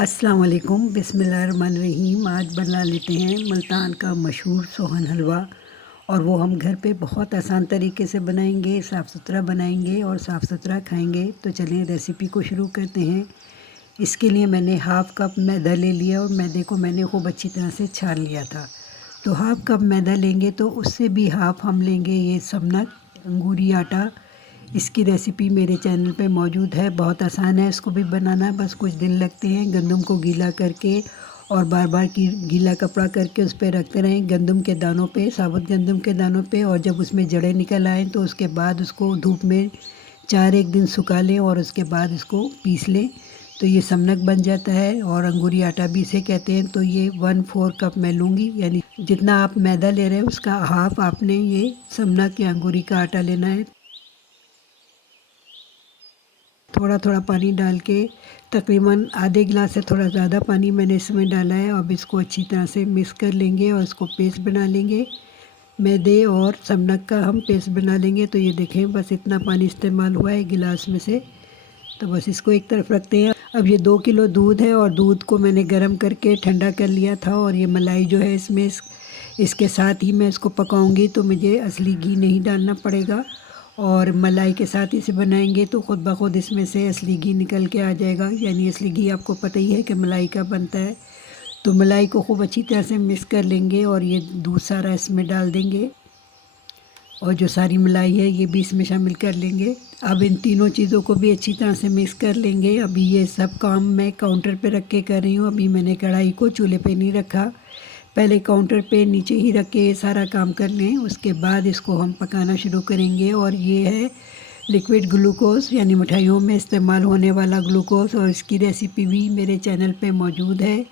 अस्सलाम वालेकुम बिस्मिल्लाहिर्रहमानिर्रहीम। आज बना लेते हैं मुल्तान का मशहूर सोहन हलवा, और वो हम घर पे बहुत आसान तरीके से बनाएंगे, साफ़ सुथरा बनाएंगे और साफ़ सुथरा खाएंगे। तो चलिए रेसिपी को शुरू करते हैं। इसके लिए मैंने हाफ़ कप मैदा ले लिया और मैदे को मैंने खूब अच्छी तरह से छान लिया था। तो हाफ़ कप मैदा लेंगे तो उससे भी हाफ़ हम लेंगे ये समनक अंगूरी आटा। इसकी रेसिपी मेरे चैनल पे मौजूद है, बहुत आसान है इसको भी बनाना, बस कुछ दिन लगते हैं। गंदम को गीला करके और बार बार की गीला कपड़ा करके उस पर रखते रहें गंदम के दानों पे, साबुत गंदम के दानों पे, और जब उसमें जड़ें निकल आएँ तो उसके बाद उसको धूप में 4-1 दिन सुखा लें और उसके बाद इसको पीस लें। तो ये समनक बन जाता है, और अंगूरी आटा भी इसे कहते हैं। तो ये 1/4 कप मैं लूँगी, यानी जितना आप मैदा ले रहे हैं उसका हाफ़ आपने ये समनक या अंगूरी का आटा लेना है। थोड़ा थोड़ा पानी डाल के तकरीबन आधे गिलास से थोड़ा ज़्यादा पानी मैंने इसमें डाला है। अब इसको अच्छी तरह से मिक्स कर लेंगे और इसको पेस्ट बना लेंगे। मैदे और समनक का हम पेस्ट बना लेंगे। तो ये देखें, बस इतना पानी इस्तेमाल हुआ है गिलास में से। तो बस इसको एक तरफ रखते हैं। अब ये 2 किलो दूध है और दूध को मैंने गर्म करके ठंडा कर लिया था, और ये मलाई जो है इसमें इसके साथ ही मैं इसको पकाऊंगी, तो मुझे असली घी नहीं डालना पड़ेगा। और मलाई के साथ इसे बनाएंगे तो ख़ुद ब खुद इसमें से असली घी निकल के आ जाएगा, यानी असली घी आपको पता ही है कि मलाई का बनता है। तो मलाई को खूब अच्छी तरह से मिक्स कर लेंगे और ये दूध सारा इसमें डाल देंगे, और जो सारी मलाई है ये भी इसमें शामिल कर लेंगे। अब इन तीनों चीज़ों को भी अच्छी तरह से मिक्स कर लेंगे। अभी ये सब काम मैं काउंटर पे रख के कर रही हूँ। अभी मैंने कढ़ाई को चूल्हे पे नहीं रखा, पहले काउंटर पे नीचे ही रख के सारा काम कर लें, उसके बाद इसको हम पकाना शुरू करेंगे। और ये है लिक्विड ग्लूकोज़, यानी मिठाइयों में इस्तेमाल होने वाला ग्लूकोज़, और इसकी रेसिपी भी मेरे चैनल पे मौजूद है।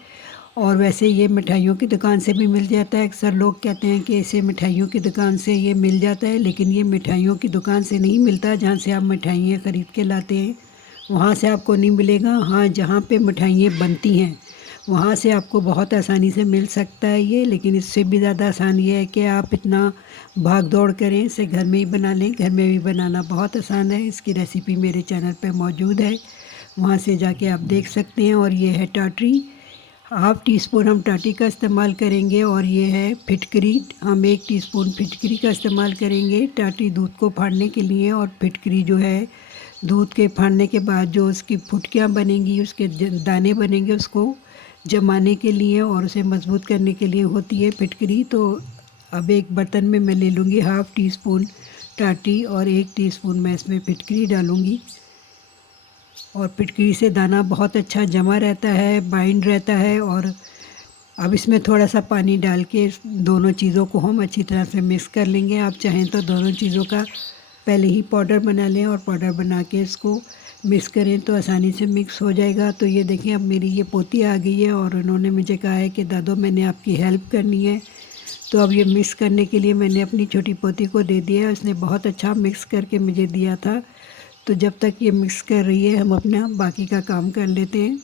और वैसे ये मिठाइयों की दुकान से भी मिल जाता है। अक्सर लोग कहते हैं कि इसे मिठाइयों की दुकान से ये मिल जाता है, लेकिन ये मिठाइयों की दुकान से नहीं मिलता। जहाँ से आप मिठाइयाँ ख़रीद के लाते हैं वहाँ से आपको नहीं मिलेगा। हाँ, जहाँ पे मिठाइयाँ बनती हैं वहाँ से आपको बहुत आसानी से मिल सकता है ये, लेकिन इससे भी ज़्यादा आसान ये है कि आप इतना भाग दौड़ करें, इसे घर में ही बना लें। घर में भी बनाना बहुत आसान है। इसकी रेसिपी मेरे चैनल पे मौजूद है, वहाँ से जाके आप देख सकते हैं। और ये है टाटरी, हाफ़ टी स्पून हम टाटी का इस्तेमाल करेंगे। और ये है फिटकरी, हम 1 टीस्पून फिटकरी का इस्तेमाल करेंगे। टाटी दूध को फाड़ने के लिए, और फिटकरी जो है दूध के फाड़ने के बाद जो उसकी फुटकियाँ बनेंगी, उसके दाने बनेंगे, उसको जमाने के लिए और उसे मज़बूत करने के लिए होती है फिटकरी। तो अब एक बर्तन में मैं ले लूँगी हाफ़ टी स्पून टाटी, और 1 टीस्पून मैं इसमें फिटकरी डालूँगी। और फिटकरी से दाना बहुत अच्छा जमा रहता है, बाइंड रहता है। और अब इसमें थोड़ा सा पानी डाल के इस दोनों चीज़ों को हम अच्छी तरह से मिक्स कर लेंगे। आप चाहें तो दोनों चीज़ों का पहले ही पाउडर बना लें, और पाउडर बना के इसको मिक्स करें तो आसानी से मिक्स हो जाएगा। तो ये देखें, अब मेरी ये पोती आ गई है और उन्होंने मुझे कहा है कि दादो मैंने आपकी हेल्प करनी है। तो अब ये मिक्स करने के लिए मैंने अपनी छोटी पोती को दे दिया है, उसने बहुत अच्छा मिक्स करके मुझे दिया था। तो जब तक ये मिक्स कर रही है हम अपना बाकी का काम कर लेते हैं।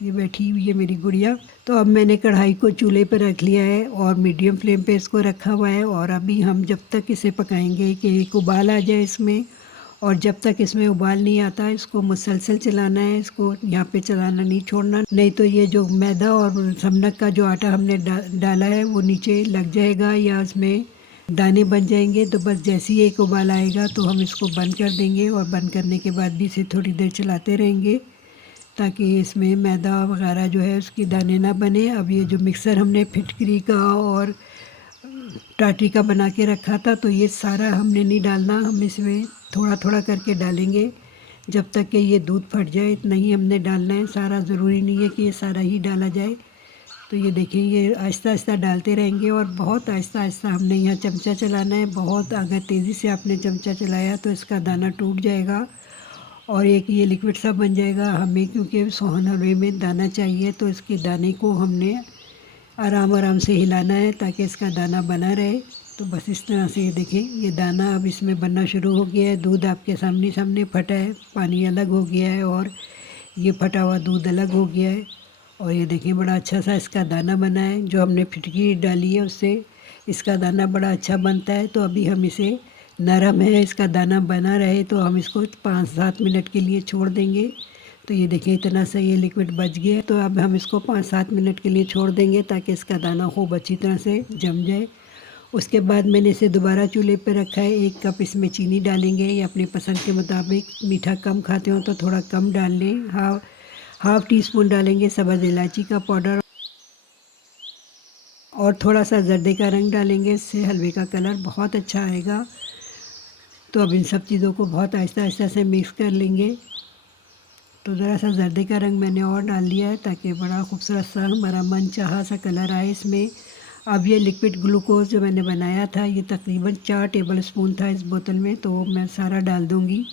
ये बैठी हुई है मेरी गुड़िया। तो अब मैंने कढ़ाई को चूल्हे पर रख लिया है और मीडियम फ्लेम पे इसको रखा हुआ है। और अभी हम जब तक इसे पकाएंगे कि एक उबाल आ जाए इसमें, और जब तक इसमें उबाल नहीं आता इसको मुसलसल चलाना है। इसको यहाँ पे चलाना नहीं छोड़ना, नहीं तो ये जो मैदा और समनक का जो आटा हमने डाला है वो नीचे लग जाएगा या उसमें दाने बन जाएंगे। तो बस जैसे ही एक उबाल आएगा तो हम इसको बंद कर देंगे, और बंद करने के बाद भी इसे थोड़ी देर चलाते रहेंगे ताकि इसमें मैदा वगैरह जो है उसकी दाने ना बने। अब ये जो मिक्सर हमने फिटकरी का और टाटी का बना के रखा था, तो ये सारा हमने नहीं डालना, हम इसमें थोड़ा थोड़ा करके डालेंगे जब तक कि ये दूध फट जाए। इतना ही हमने डालना है, सारा ज़रूरी नहीं है कि ये सारा ही डाला जाए। तो ये देखें, ये आहिस्ता आहिस्ता डालते रहेंगे, और बहुत आहिस्ता आहिस्ता हमने यहाँ चमचा चलाना है। बहुत अगर तेज़ी से आपने चमचा चलाया तो इसका दाना टूट जाएगा और एक ये लिक्विड सा बन जाएगा। हमें क्योंकि सोहन हलवे में दाना चाहिए, तो इसके दाने को हमने आराम आराम से हिलाना है ताकि इसका दाना बना रहे। तो बस इस तरह से ये देखें, ये दाना अब इसमें बनना शुरू हो गया है। दूध आपके सामने सामने फटा है, पानी अलग हो गया है और ये फटा हुआ दूध अलग हो गया है। और ये देखिए, बड़ा अच्छा सा इसका दाना बना है। जो हमने फिटकी डाली है उससे इसका दाना बड़ा अच्छा बनता है। तो अभी हम इसे, नरम है, इसका दाना बना रहे तो हम इसको 5-7 मिनट के लिए छोड़ देंगे। तो ये देखिए इतना सा ये लिक्विड बच गया है। तो अब हम इसको 5-7 मिनट के लिए छोड़ देंगे ताकि इसका दाना खूब अच्छी तरह से जम जाए। उसके बाद मैंने इसे दोबारा चूल्हे पे रखा है। 1 कप इसमें चीनी डालेंगे या अपनी पसंद के मुताबिक, मीठा कम खाते हो तो थोड़ा कम डाल लें। हाफ़ टी स्पून डालेंगे सब्ज़ इलायची का पाउडर और थोड़ा सा जर्दे का रंग डालेंगे, इससे हलवे का कलर बहुत अच्छा आएगा। तो अब इन सब चीज़ों को बहुत आहिस्ता-आहिस्ता से मिक्स कर लेंगे। तो ज़रा सा जर्दे का रंग मैंने और डाल दिया है ताकि बड़ा खूबसूरत सा हमारा मनचाहा सा कलर आए इसमें। अब ये लिक्विड ग्लूकोज़ जो मैंने बनाया था, ये तकरीबन 4 टेबल स्पून था इस बोतल में, तो मैं सारा डाल दूँगी।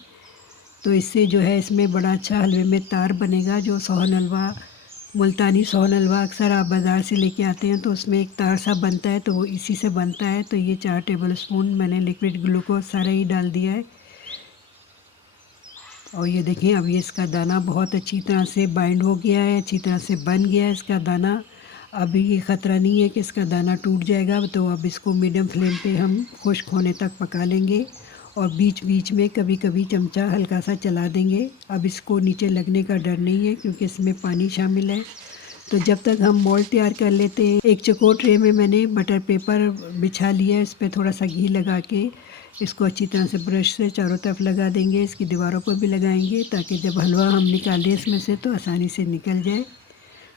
तो इससे जो है इसमें बड़ा अच्छा हलवे में तार बनेगा। जो सोहन हलवा, मुल्तानी सोहन हलवा अक्सर आप बाज़ार से लेके आते हैं तो उसमें एक तार सा बनता है, तो वो इसी से बनता है। तो ये 4 टेबल स्पून मैंने लिक्विड ग्लूकोज़ सारा ही डाल दिया है। और ये देखें अब ये इसका दाना बहुत अच्छी तरह से बाइंड हो गया है, अच्छी तरह से बन गया है इसका दाना। अभी ये ख़तरा नहीं है कि इसका दाना टूट जाएगा। तो अब इसको मीडियम फ्लेम पे हम खुश्क होने तक पका लेंगे और बीच बीच में कभी कभी चमचा हल्का सा चला देंगे। अब इसको नीचे लगने का डर नहीं है क्योंकि इसमें पानी शामिल है। तो जब तक हम मोल्ड तैयार कर लेते हैं, एक चौकोर ट्रे में मैंने बटर पेपर बिछा लिया है, इस पर थोड़ा सा घी लगा के इसको अच्छी तरह से ब्रश से चारों तरफ लगा देंगे। इसकी दीवारों पर भी लगाएंगे ताकि जब हलवा हम निकालें इसमें से तो आसानी से निकल जाए।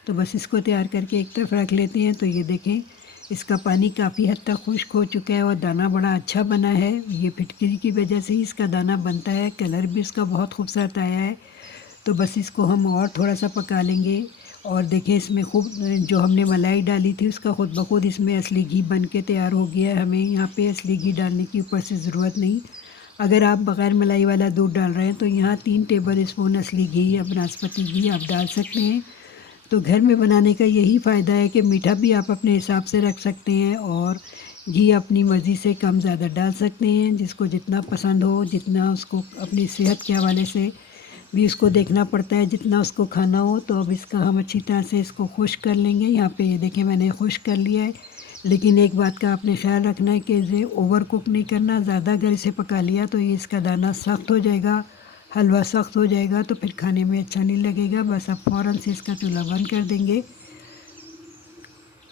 तो बस इसको तैयार करके एक तरफ रख लेते हैं। तो ये देखें इसका पानी काफ़ी हद तक खुश्क हो चुका है और दाना बड़ा अच्छा बना है। ये फिटकरी की वजह से ही इसका दाना बनता है। कलर भी इसका बहुत खूबसूरत आया है। तो बस इसको हम और थोड़ा सा पका लेंगे। और देखिए इसमें खूब जो हमने मलाई डाली थी उसका खुद ब खुद इसमें असली घी बन के तैयार हो गया है। हमें यहाँ पे असली घी डालने की ऊपर से ज़रूरत नहीं। अगर आप बग़ैर मलाई वाला दूध डाल रहे हैं तो यहाँ 3 टेबल स्पून असली घी या बनास्पति घी आप डाल सकते हैं। तो घर में बनाने का यही फ़ायदा है कि मीठा भी आप अपने हिसाब से रख सकते हैं और घी अपनी मर्ज़ी से कम ज़्यादा डाल सकते हैं, जिसको जितना पसंद हो, जितना उसको अपनी सेहत के हवाले से भी उसको देखना पड़ता है, जितना उसको खाना हो। तो अब इसका हम अच्छी तरह से इसको खुश्क कर लेंगे। यहाँ पे ये देखें मैंने खुश्क कर लिया है, लेकिन एक बात का आपने ख्याल रखना है कि इसे ओवर कुक नहीं करना। ज़्यादा अगर इसे पका लिया तो ये इसका दाना सख्त हो जाएगा, हलवा सख्त हो जाएगा, तो फिर खाने में अच्छा नहीं लगेगा। बस अब फ़ौरन से इसका चूल्हा बंद कर देंगे।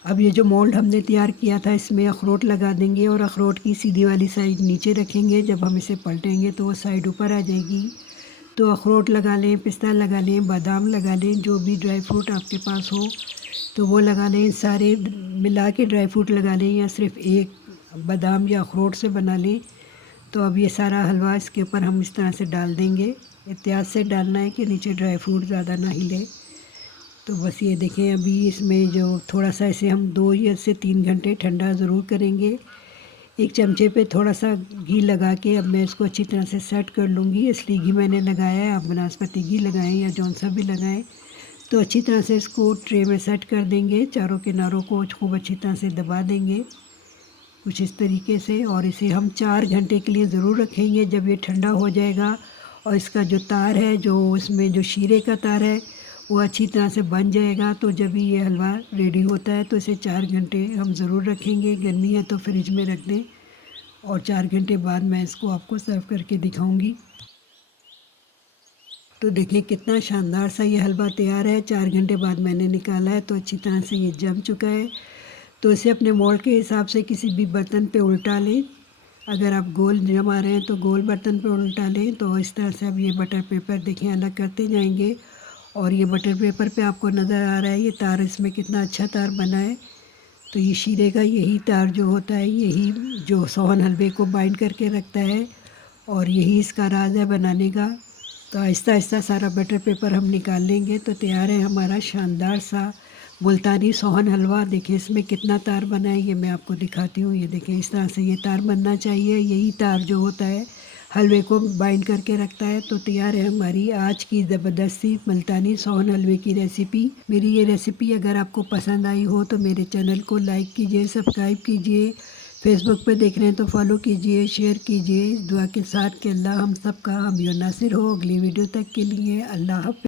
अब ये जो मोल्ड हमने तैयार किया था इसमें अखरोट लगा देंगे और अखरोट की सीधी वाली साइड नीचे रखेंगे। जब हम इसे पलटेंगे तो वो साइड ऊपर आ जाएगी। तो अखरोट लगा लें, पिस्ता लगा लें, बादाम लगा लें, जो भी ड्राई फ्रूट आपके पास हो तो वो लगा लें। सारे मिला के ड्राई फ्रूट लगा लें या सिर्फ एक बादाम या अखरोट से बना लें। तो अब ये सारा हलवा इसके ऊपर हम इस तरह से डाल देंगे। एहतियात से डालना है कि नीचे ड्राई फ्रूट ज़्यादा ना हिले। तो बस ये देखें अभी इसमें जो थोड़ा सा इसे हम 2 या से 3 घंटे ठंडा ज़रूर करेंगे। एक चमचे पे थोड़ा सा घी लगा के अब मैं इसको अच्छी तरह से सेट कर लूँगी। असली घी मैंने लगाया है, आप बनास्पति घी लगाएं या जौन सा भी लगाएं। तो अच्छी तरह से इसको ट्रे में सेट कर देंगे। चारों किनारों को खूब अच्छी तरह से दबा देंगे कुछ इस तरीके से। और इसे हम 4 घंटे के लिए ज़रूर रखेंगे। जब ये ठंडा हो जाएगा और इसका जो तार है, जो इसमें जो शीरे का तार है, वो अच्छी तरह से बन जाएगा। तो जब ये हलवा रेडी होता है तो इसे 4 घंटे हम ज़रूर रखेंगे। गर्मी है तो फ्रिज में रख दें और 4 घंटे बाद मैं इसको आपको सर्व करके दिखाऊंगी। तो देखिए कितना शानदार सा ये हलवा तैयार है। 4 घंटे बाद मैंने निकाला है तो अच्छी तरह से ये जम चुका है। तो इसे अपने मोल्ड के हिसाब से किसी भी बर्तन पे उल्टा लें। अगर आप गोल जमा रहे हैं तो गोल बर्तन पे उल्टा लें। तो इस तरह से अब ये बटर पेपर देखें अलग करते जाएंगे। और ये बटर पेपर पे आपको नज़र आ रहा है ये तार, इसमें कितना अच्छा तार बना है। तो ये शीरे का यही तार जो होता है, यही जो सोहन हलवे को बाइंड करके रखता है और यही इसका राज है बनाने का। तो आहिस्ता आहिस्ता सारा बटर पेपर हम निकाल लेंगे। तो तैयार है हमारा शानदार सा मुल्तानी सोहन हलवा। देखिए इसमें कितना तार बना है, ये मैं आपको दिखाती हूँ। ये देखें इस तरह से ये तार बनना चाहिए। यही तार जो होता है हलवे को बाइंड करके रखता है। तो तैयार है हमारी आज की ज़बरदस्ती मुल्तानी सोहन हलवे की रेसिपी। मेरी ये रेसिपी अगर आपको पसंद आई हो तो मेरे चैनल को लाइक कीजिए, सब्सक्राइब कीजिए। फेसबुक पे देख रहे हैं तो फॉलो कीजिए, शेयर कीजिए। इस दुआ के साथ कि अल्लाह हम सब का हामी और नासिर हो। अगली वीडियो तक के लिए अल्लाह हाफ़िज़।